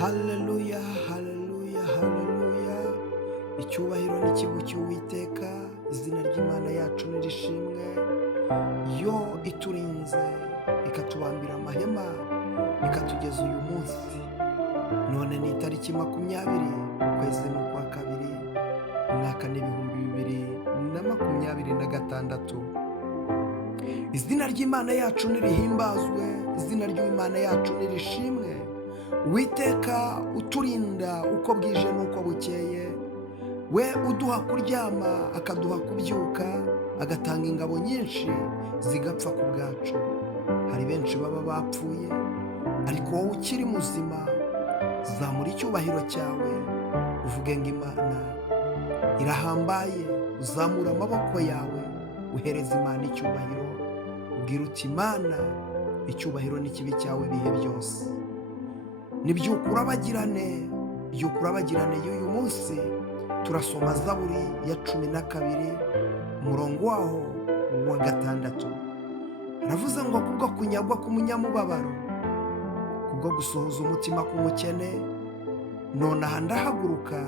Haleluya, haleluya, haleluya. Icyubahiro n'ikigo cy'Uwiteka, izina ry'Imana yacu nirishimwe. Yo iturinze ikatubambira amahema ikatugeza uyu munsi. None ni itariki 20 ukwezi kwa kabiri umwaka n'ibihumbi 2026. Izina ry'Imana yacu nirihimbazwe, izina ry'Imana yacu nirishimwe. Uwiteka uturinda uko bwije n'uko bukeye, we uduha kuryama akaduha kubyuka, agatanga ingabo nyinshi zigapfa ku bwacu. Hari benshi baba bapfuye, ariko wowe ukiri muzima, zamura icyubahiro cyawe uvuge ngo Imana irahambaye. Uzamura amaboko yawe uhereza Imana icyubahiro, ubwira uti Imana icyubahiro n'ikibi cyawe bihe byose. Nibyukura bagirane, byukura bagirane y'uyu munsi. Turasoma Zaburi ya 12 umurongo waho wa 6. Aravuze ngo kubwo kunyagwa k'umunyamubabaro, kubwo gusohoza umutima k'umukene, nonaha ndahaguruka,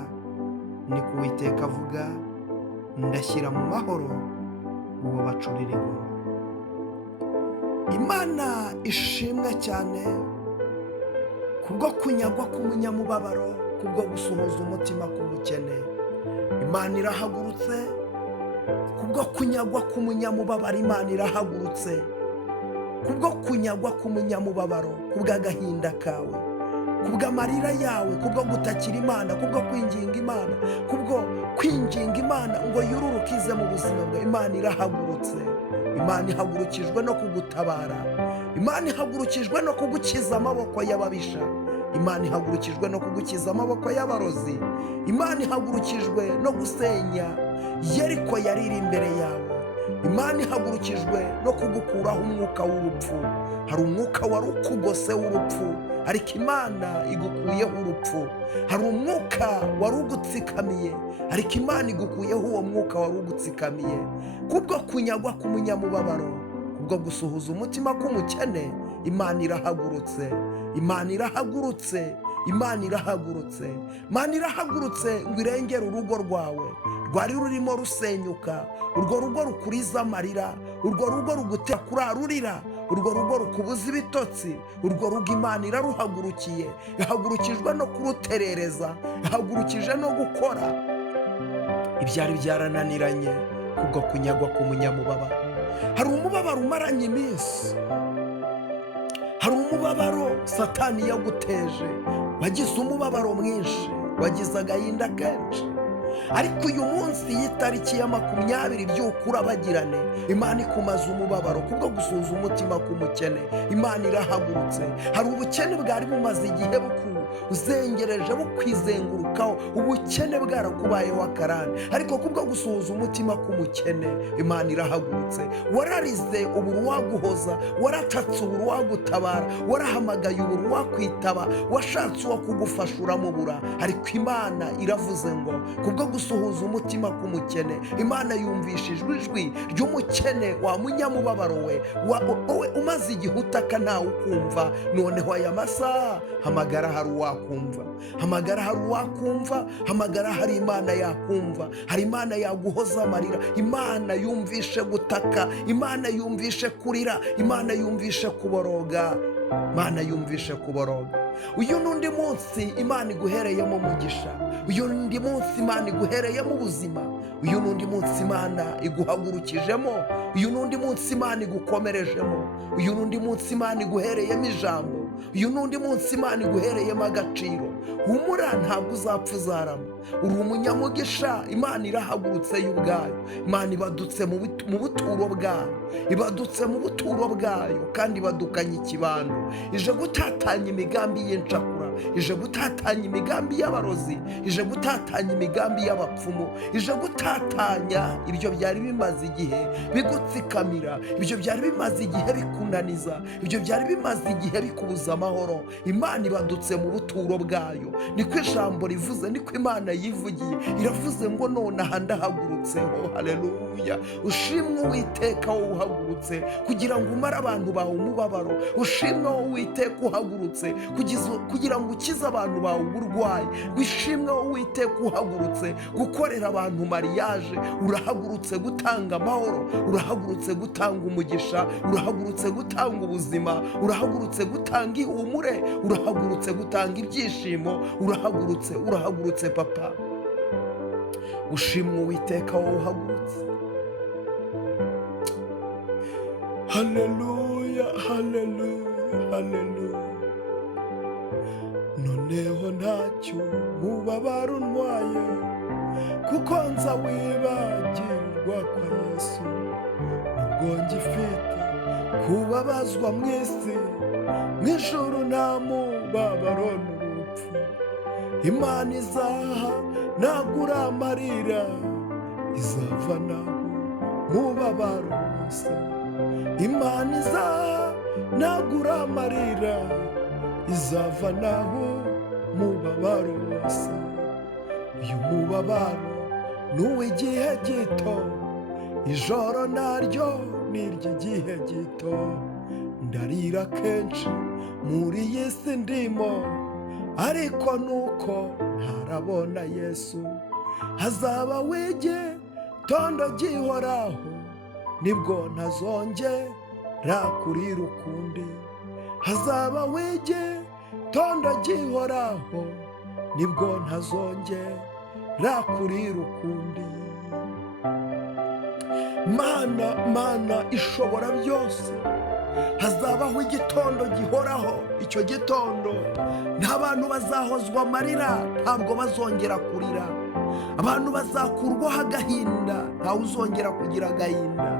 ni ku Uwiteka avuga, ndashyira mu mahoro uwo bacurira ingoma. Imana ishimwe cyane kubwo kunyagwa k'umunyamubabaro, kubwo gusohoza umutima k'umukene. Imana irahagurutse kubwo kunyagwa k'umunyamubabaro. Imana irahagurutse kubwo kunyagwa k'umunyamubabaro, kubw'agahinda kawe, kubw'amarira yawe, kubwo gutakira Imana, kubwo kwinginga Imana, kubwo kwinginga Imana ngo yururukize mu buzima bwawe. Imana irahagurutse. Imana ihagurukijwe no kugutabara. Imana ihagurukijwe no kugukiza amaboko y'ababisha. Imana ihagurukijwe no kugukiza amaboko y'abarozi. Imana ihagurukijwe no gusenya Yeriko yari iri imbere yawe. Imana ihagurukijwe no kugukuraho umwuka w'urupfu. Hari umwuka wari ukugose w'urupfu, ariko Imana igukuyeho urupfu. Hari umwuka wari ugutsikamiye, ariko Imana igukuyeho uwo mwuka wari ugutsikamiye. Kubwo kunyagwa k'umunyamubabaro, kubwo gusuhuza umutima k'umukene, Imana irahagurutse. Imana irahagurutse. Imana irahagurutse. Imana irahagurutse ngo irengere urugo rwawe rwari rurimo rusenyuka. Urwo rugo rukuriza amarira, urwo rugo rugutera kurarurira, urwo rugo rukubuza ibitotsi. Urwo rugo Imana iraruhagurukiye. Ihagurukijwe no kuruterereza, ihagurukije no gukora ibyari byarananiranye kubwo kunyagwa k'umunyamubabaro. Hari umubabaro umaranye iminsi, hari umubabaro Satani yaguteje. Wagize umubabaro mwinshi, wagize agahinda kenshi, ariko uyu munsi y'itariki ya 20 byukura bagirane, Imana ikumaze umubabaro kubwo gusuhuza umutima k'umukene. Imana irahagurutse. Hari ubukene bwari bumaze igihe uzengereje bukwizengurukaho, ubukene bwarakubayeho akarande, ariko kubwo gusuhuza umutima k'umukene, Imana irahagurutse. Wararize ubura waguhoza, waratatse ubura wagutabara, warahamagaye ubura wakwitaba, washatse uwo kugufasha uramubura, ariko Imana iravuze ngo kubwo gusuhuza umutima k'umukene, Imana yumvishijwe ijwi ry'umukene, wa munyamubabaro we, wowe umaze igihe utaka ntawe ukumva. Noneho aya masaha hamagara hari uwakumva, hamagara hari uwakumva, hamagara hari Imana yakumva, hari Imana yaguhoza amarira. Imana yumvishe gutaka, Imana yumvishe kurira, Imana yumvishe kuboroga, Imana yumvishe kuboroga. Uyu nundi munsi Imana iguhereyemo umugisha, uyu nundi munsi Imana iguhereyemo ubuzima, uyu nundi munsi Imana iguhagurukijemo, uyu nundi munsi Imana igukomerejemo, uyu nundi munsi Imana iguhereyemo ijambo, uyu nundi munsi Imana iguhereyemo agaciro. Humura, ntabwo uzapfa uzarama. Uri umunyamugisha. Imana irahagurutse y'ubwayo. Imana ibadutse mu buturo bwayo, ibadutse mu buturo bwayo, kandi ibadukanye ikibando. Ije gutatanya imigambi y'incakura, ije gutatanya imigambi y'abarozi, ije gutatanya imigambi y'abapfumu, ije gutatanya ibyo byari bimaze igihe bigutsikamira, ibyo byari bimaze igihe bikunaniza, ibyo byari bimaze igihe bikubuza amahoro. Imana ibadutse mu buturo bwayo. Niko ijambo rivuze, niko Imana yivugiye. Iravuze ngo nonaha ndahagurutseho. Haleluya. Ushimwe Uwiteka wowe uhagurutse kugira ngo umare abantu bawe umubabaro. Ushimwe wowe Uwiteka uhagurutse kugira ngo ngo ukize abantu bawe uburwayi. Wishimwe wowe Uwiteka uhagurutse gukorera abantu mariage, urahagurutse gutanga amahoro, urahagurutse gutanga umugisha, urahagurutse gutanga ubuzima, urahagurutse gutanga ihumure, urahagurutse gutanga ibyishimo, urahagurutse papa. Ushimwe Uwiteka wowe uhagurutse. Haleluya, haleluya, haleluya. Noneho ntacyo umubabaro untwaye, kuko nza wibagirwa kwa Yesu. Nubwo ngifite kubabazwa mu isi, mu ijuru nta mubabaro n'urupfu. Imana izaha nagura amarira, izavanaho mubabaro wose. Imana izaha nagura amarira, izavanaho mubabaro wose. Uyu mubabaro n'uw'igihe gito, ijoro naryo ni iry'igihe gito. Ndarira kenshi muri iyi si ndimo, ariko nuko ntarabona Yesu. Hazaba w'igitondo gihoraho, nibwo ntazongera kurira ukundi. Hazaba w'igitondo gihoraho, nibwo ntazongera kurira ukundi. Mana ishobora byose, hazabaho igitondo gihoraho. Icyo gitondo nta bantu bazahozwa amarira, ntabwo bazongera kurira. Abantu bazakurwaho agahinda, ntawe uzongera kugira agahinda.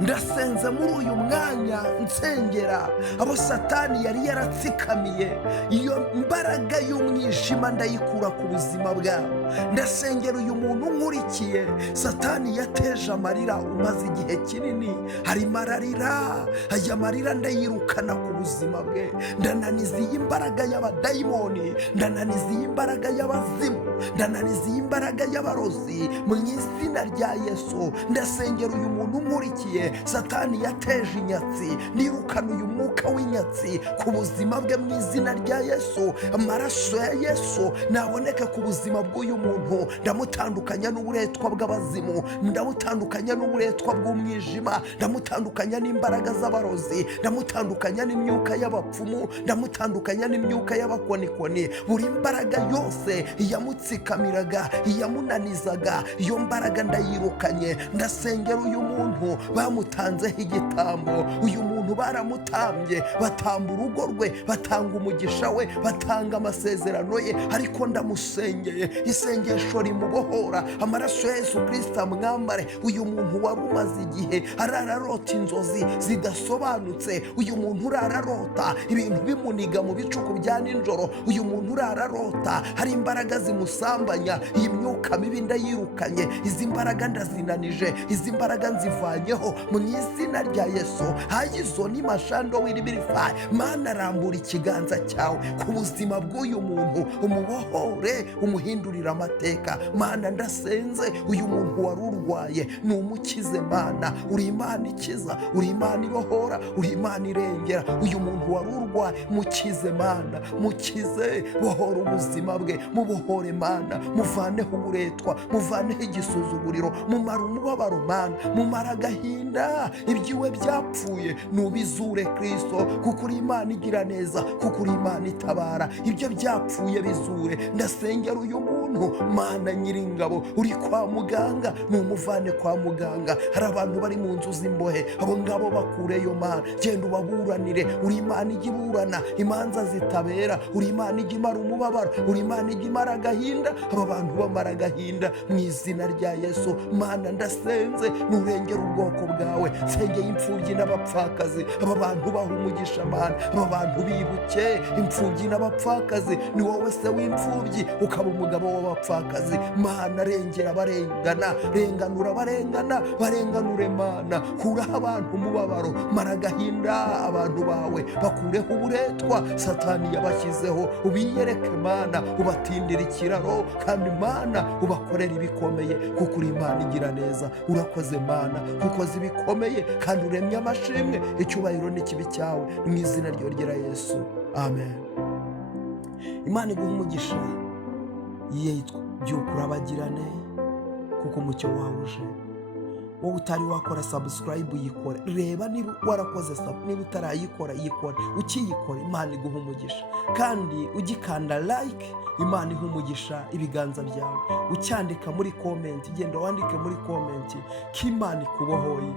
Ndasenze muri uyu mwanya nsengera abo Satani yari yaratsikamiye, iyo mbaraga y'umwijima ndayikura ku buzima bwabo. Ndasengera uyu muntu nkurikiye, Satani yateje amarira umaze igihe kinini, harimo ararira. Aya marira ndayirukana ku buzima bwe. Ndananiza iyi mbaraga y'abadayimoni, ndananiza iyi mbaraga y'abazimu, ndananiza iyi mbaraga y'abarozi mu izina rya Yesu. Ndasengera uyu muntu nkurikiye, Satani yateje inyatsi, nirukana uyu mwuka w'inyatsi ku buzima bwe mu izina rya Yesu. Amaraso ya Yesu naboneke ku buzima bw'uyu muntu. Ndamutandukanya n'uburetwa bw'abazimu, ndamutandukanya n'uburetwa bw'umwijima, ndamutandukanya n'imbaraga z'abarozi, ndamutandukanya n'imyuka y'abapfumu, ndamutandukanya n'imyuka y'abakonikoni. Buri mbaraga yose yamutsikamiraga, yamunanizaga, iyo mbaraga ndayirukanye. Ndasengera uyu muntu bamutanzeho igitambo, uyu muntu baramutambye, batamba urugo rwe, batanga umugisha we, batanga amasezerano ye, ariko ndamusengeye isengesho rimubohora. Amaraso ya Yesu Kristo amwambare. Uyu muntu wari umaze igihe arararota inzozi zidasobanutse, uyu muntu urararota ibintu bimuniga mu bicuku bya nijoro, uyu muntu urararota hari imbaraga zimusambanya. Iyi myuka mibi ndayirukanye, izi mbaraga ndazinanije, izi mbaraga nzivanyeho mu izina rya Yesu. Hayizo ni mashando wiribirifa. Mana arambura ikiganza cyawe ku buzima bw'uyu muntu, umubohore, umuhindurira amateka. Mana ndasenze uyu muntu wari urwaye, numukize Mana. Uri Imana ikiza, uri Imana ibohora, uri Imana irengera. Uyu muntu wari urwaye mukize Mana, mukize, bohora ubuzima bwe, mubohore Mana, muvaneho uburetwa, muvaneho igisuzuguriro, mumara umubabaro Mana, mumara agahinda. Ibyiwe byapfuye nubizure Kristo, kuko uri Imana igira neza, kuko uri Imana itabara. Ibyo byapfuye bizure. Ndasengera uyu muntu Mana nyiringabo, uri kwa muganga, numuvane kwa muganga. Hari abantu bari mu nzu z'imbohe, abo ngabo bakureyo Mana, genda ubaburanire. Uri Imana ijya iburana imanza zitabera, uri Imana ijya imara umubabaro, uri Imana ijya imara agahinda. Aba bantu bamara agahinda mu izina rya Yesu. Mana ndasenze nurengera ubwoko bwawe, nsengeye imfubyi n'abapfakazi. Aba bantu baha umugisha Mana, aba bantu bibuke imfubyi n'abapfakazi. Ni wowe se w'imfubyi ukaba umugabo w'abapfakazi. Mana rengera abarengana, renganura abarengana, barenganure Mana. Kuraho abantu umubabaro, mara agahinda abantu bawe, bakureho uburetwa Satani yabashyizeho. Ubiyereke Mana, ubatindire ikiraro, kandi Mana ubakorera ibikomeye, kuko uri Imana igira neza. Urakoze Mana, kukoze ibikomeye kandi uremye amashimwe. Icyubahiro n'ikibi cyawe mu izina rya Yesu, amen. Imana iguha umugisha. Byuka urabagirane kuko umucyo wawe uje. Wowe utari wakora subscribe uyikore. Reba niba warakoze niba utarayikora yikore. Ukiyikora Imana iguha umugisha. Kandi ugikanda like Imana iha umugisha ibiganza byawe. Ucyandika muri comment, genda wandike muri comment ko Imana ikubohoye.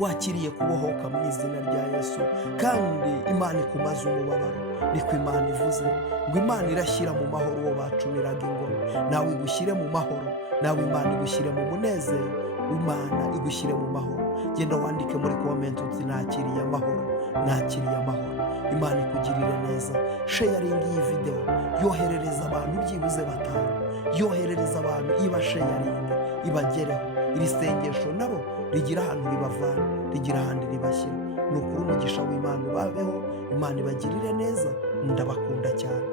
Wakiriye kubohoka mu izina rya Yesu. Kandi Imana ikumaze umubabaro. Niko Imana ivuze ngo Imana irashyira mu mahoro uwo bacumiraga ingoma. Nawe igushyire mu mahoro. Nawe Imana igushyire mu munezero. Imana igushyire mu mahoro. Genda wandike muri comment uti nakiriye amahoro, nakiriye amahoro. Imana ikugirire neza. Sharing iyi video, yoherereza abantu byibuze 5. Yoherereza abantu iba sharing, ibagereho. Iri sengesho nabo rigira ahantu ribavana, rigira ahandi ribashyira. Nukuri umugisha w'Imana ubabeho. Imana ibagirire neza. Ndabakunda cyane.